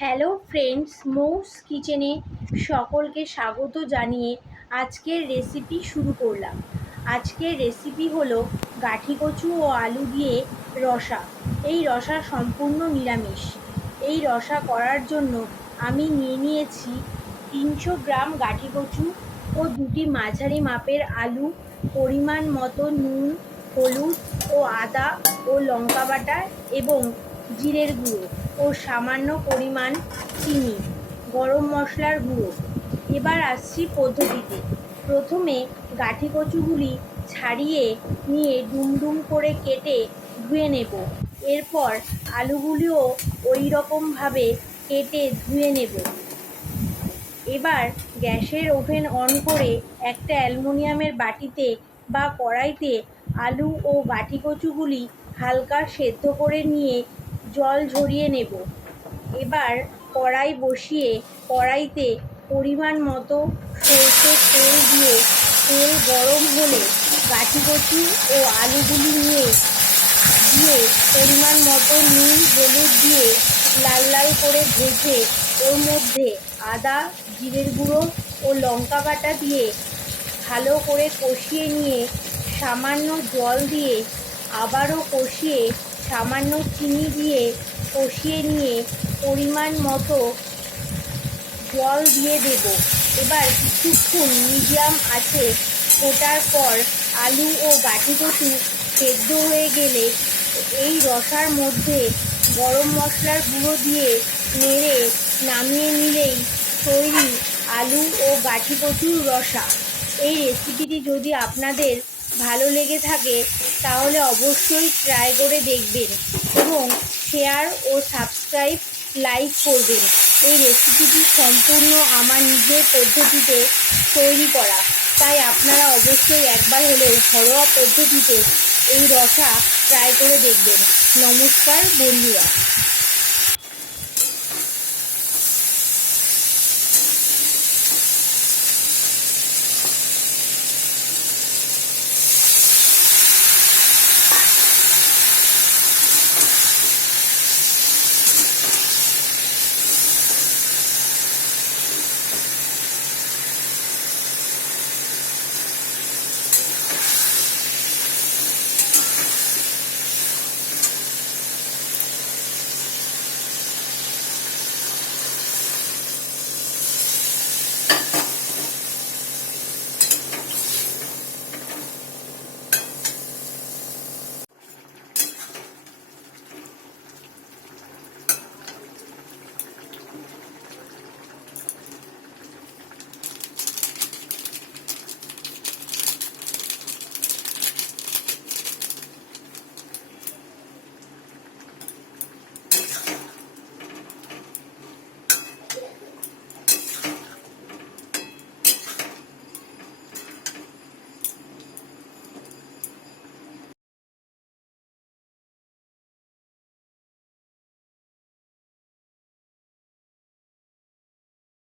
Hello friends মৌস কিচেনে সকলকে স্বাগত জানিয়ে আজকের রেসিপি শুরু করলাম। আজকের রেসিপি হলো গাঠি কচু ও আলু দিয়ে রসা। এই রসা সম্পূর্ণ নিরামিষ। এই রসা করার জন্য আমি নিয়ে নিয়েছি তিনশো গ্রাম গাঠি কচু ও দুটি মাঝারি মাপের আলু, পরিমাণ মতো নুন, হলুদ ও আদা ও লঙ্কা বাটা এবং জিরের গুঁড়ো ও সামান্য পরিমাণ চিনি, গরম মশলার গুঁড়ো। এবার আসছি পদ্ধতিতে। প্রথমে গাঠি কচুগুলি ছাড়িয়ে নিয়ে ডুমডুম করে কেটে ধুয়ে নেব। এরপর আলুগুলিও ওই রকমভাবে কেটে ধুয়ে নেব। এবার গ্যাসের ওভেন অন করে একটা অ্যালুমিনিয়ামের বাটিতে বা কড়াইতে আলু ও গাঠি কচুগুলি হালকা সেদ্ধ করে নিয়ে জল ঝরিয়ে নেব। এবার কড়াই বসিয়ে কড়াইতে পরিমাণ মতো সরষের তেল দিয়ে তেল গরম হলে গাঠি ও আলুগুলি নিয়ে, দিয়ে পরিমাণ মতো নুন, হলুদ দিয়ে লাল লাল করে ভেজে ওর মধ্যে আদা, জিরের গুঁড়ো ও লঙ্কা বাটা দিয়ে ভালো করে কষিয়ে নিয়ে সামান্য জল দিয়ে আবারও কষিয়ে সামান্য চিনি দিয়ে কষিয়ে নিয়ে পরিমাণ মতো জল দিয়ে দেব। এবার কিছুক্ষণ মিডিয়াম আছে ফোটার পর আলু ও গাঠি কচু সেদ্ধ হয়ে গেলে এই রসার মধ্যে গরম মশলার গুঁড়ো দিয়ে নেড়ে নামিয়ে নিলেই তৈরি আলু ও গাঠি কচুর রসা। এই রেসিপিটি যদি আপনাদের ভালো লেগে থাকে, তাহলে অবশ্যই ট্রাই করে দেখবেন এবং শেয়ার ও সাবস্ক্রাইব লাইক করবেন। এই রেসিপিটি সম্পূর্ণ আমার নিজের পদ্ধতিতে তৈরি করা। তাই আপনারা অবশ্যই একবার হলেও ঘরোয়া পদ্ধতিতে এই রসা ট্রাই করে দেখবেন। নমস্কার বন্ধুরা।